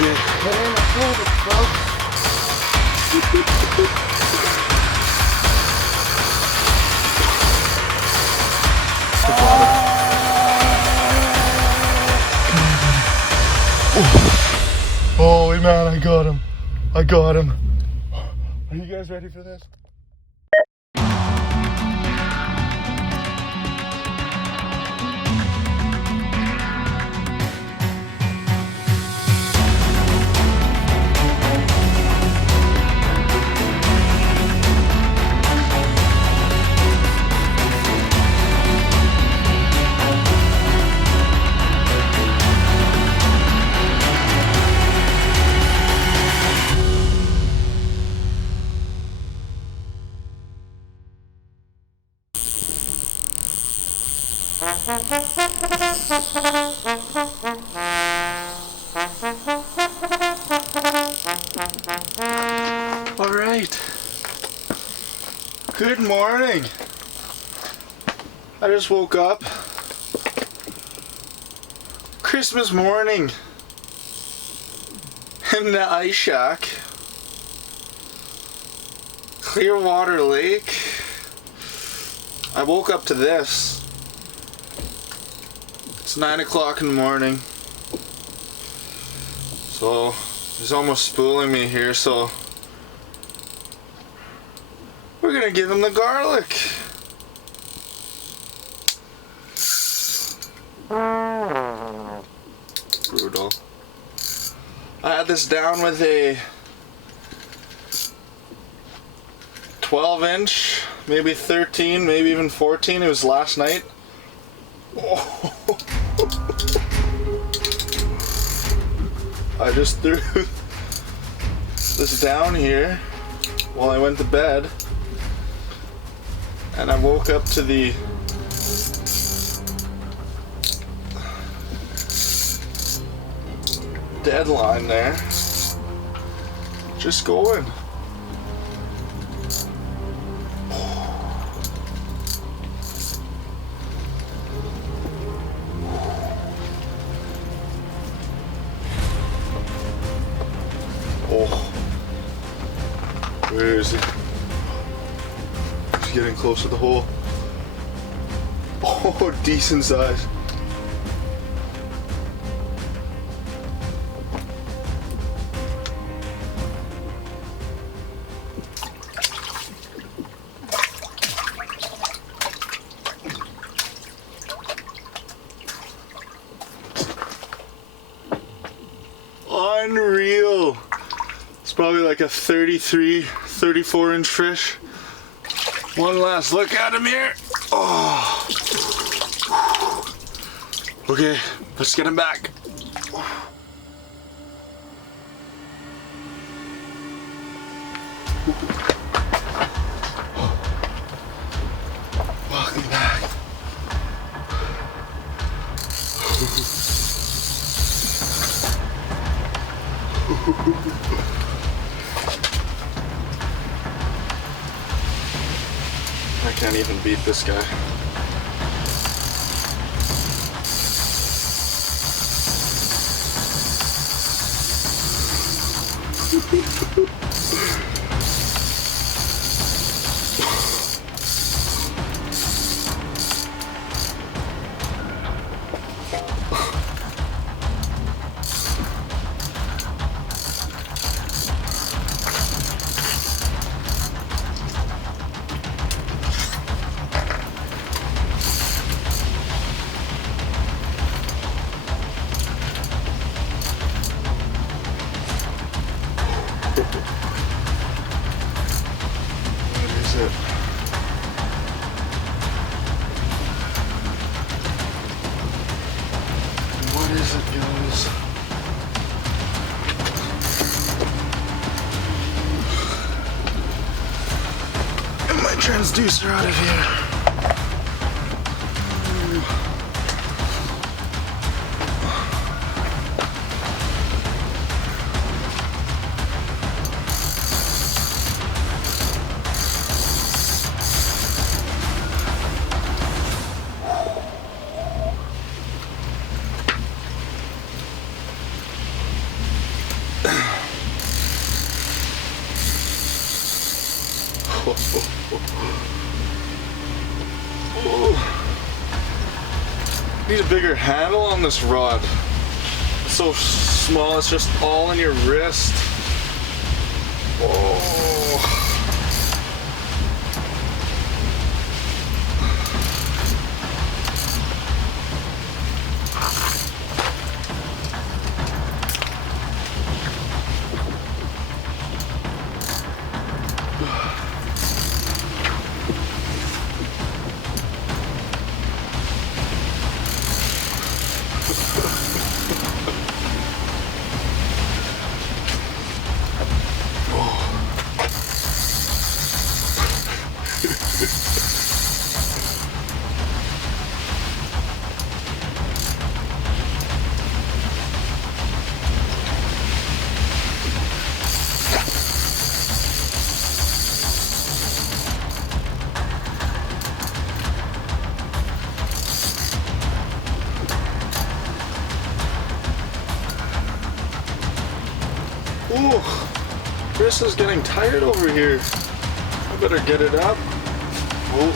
Okay. Man, I told it, folks. The bottom. Oh. Holy man, I got him. I got him. Are you guys ready for this? All right. Good morning. I just woke up. Christmas morning in the ice shack. Clearwater Lake. I woke up to this. It's 9 o'clock in the morning. So he's almost spooling me here, so we're gonna give him the garlic. Brutal. I had this down with a 12-inch, maybe 13, maybe even 14. It was last night. Oh. I just threw this down here while I went to bed, and I woke up to the deadline there. Just going. Oh, where is he? He's getting close to the hole. Oh, decent size. Unreal. It's probably like a 33, 34-inch fish. One last look at him here. Oh. Okay, let's get him back. Welcome back. I can't even beat this guy. What is it? What is it, guys? Get my transducer out of here. Need a bigger handle on this rod. It's so small, it's just all in your wrist. Oh. Ooh, Chris is getting tired over here. I better get it up. Oh,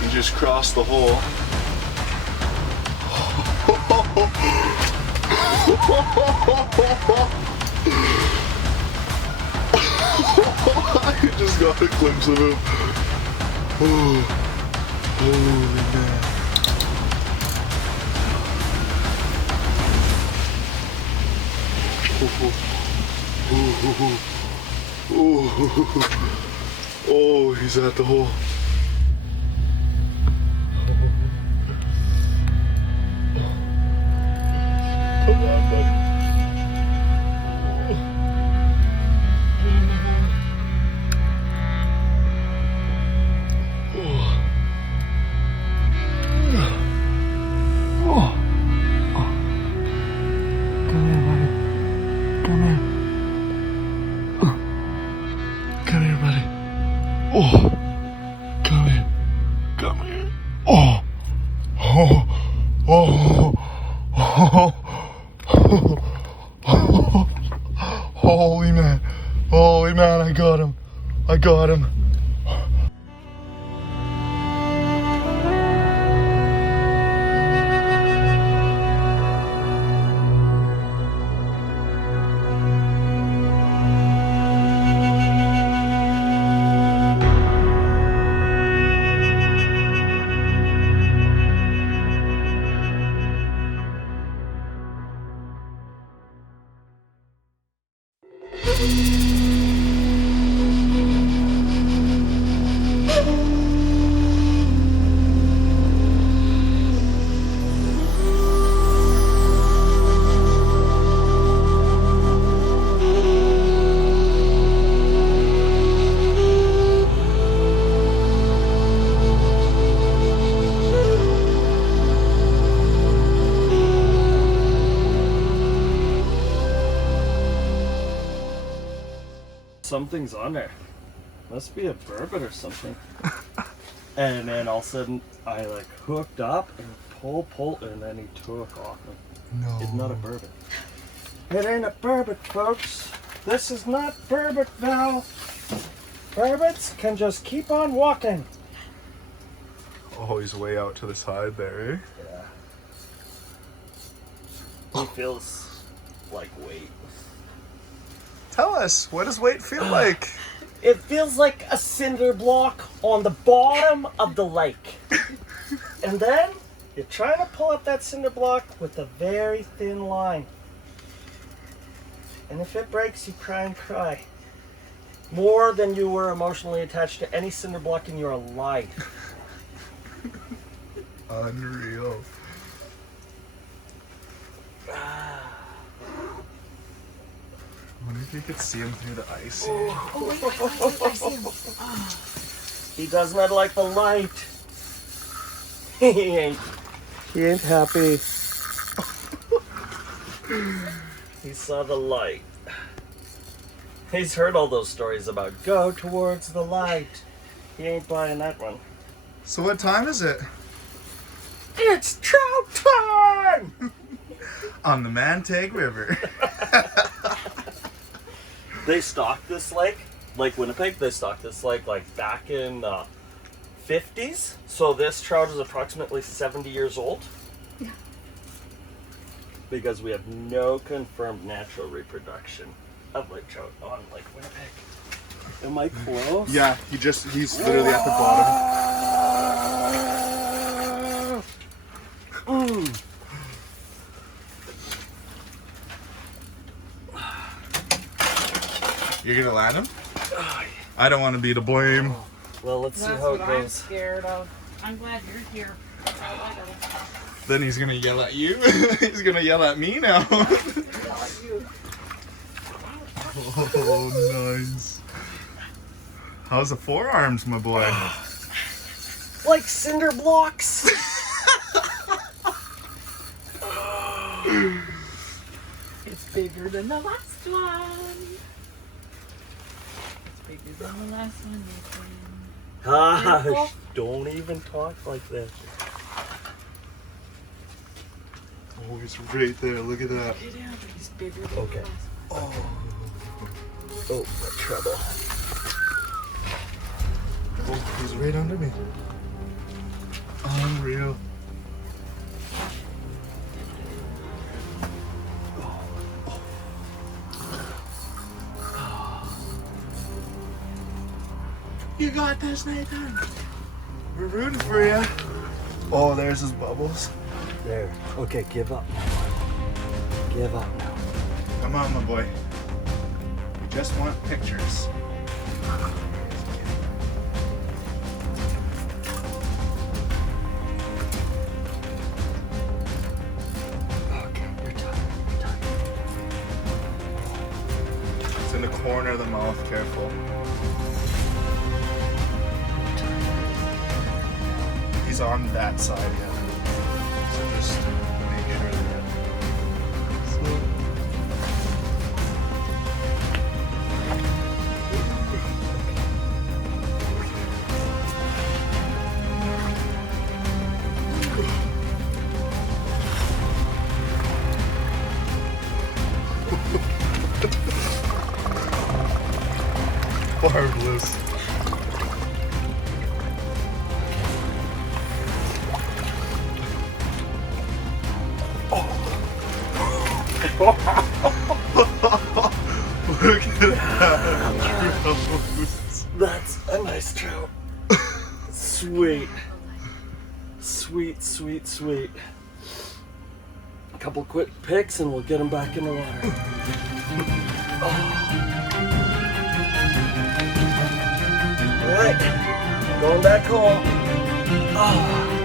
he just crossed the hole. I just got a glimpse of him. Oh, holy man. Oh, he's at the hole. Come on, buddy. Come here, buddy. Oh, come here. Come here. Oh, oh, oh, oh, oh. Holy man. Holy man, I got him. I got him. Something's on there. Must be a burbot or something. And then all of a sudden, I like hooked up and pull, and then he took off. No. It's not a burbot. It ain't a burbot, folks. This is not burbot, Val. Burbots can just keep on walking. Oh, he's way out to the side there, eh? Yeah. He feels like weight. Tell us, what does weight feel like? It feels like a cinder block on the bottom of the lake. And then you're trying to pull up that cinder block with a very thin line. And if it breaks, you cry and cry. More than you were emotionally attached to any cinder block in your life. Unreal. I wonder if you could see him through the ice. Oh my God, I see him. Oh. He does not like the light. He ain't happy. He saw the light. He's heard all those stories about go towards the light. He ain't buying that one. So what time is it? It's trout time! On the Manitoba River. They stock this lake Lake Winnipeg. They stocked this lake like back in 50s. So this trout is approximately 70 years old. Yeah. Because we have no confirmed natural reproduction of lake trout on Lake Winnipeg. Am I close? Yeah, he's literally at the bottom. You're gonna land him? I don't want to be to blame. Well, let's see That's how what it I'm goes. scared of. I'm glad you're here. Then he's gonna yell at you. He's gonna yell at me now. Oh, nice. How's the forearms, my boy? Like cinder blocks. It's bigger than the last one. It's bigger than the last one, Nathan. Gosh, don't even talk like that. Oh, he's right there. Look at that. Get out. He's bigger than Okay. the last one. Oh, trouble. Oh, he's right under me. Unreal. You got this, Nathan. We're rooting for you. Oh, there's his bubbles. There. Okay, give up. Give up now. Come on, my boy. We just want pictures. Okay, you're tired. You're tired. It's in the corner of the mouth. Careful. He's on that side, yeah. So just make sure that. Marvelous. Look at that. That's a nice trout. Sweet. Sweet, sweet, sweet. A couple quick picks and we'll get them back in the water. All right, going back home. Oh.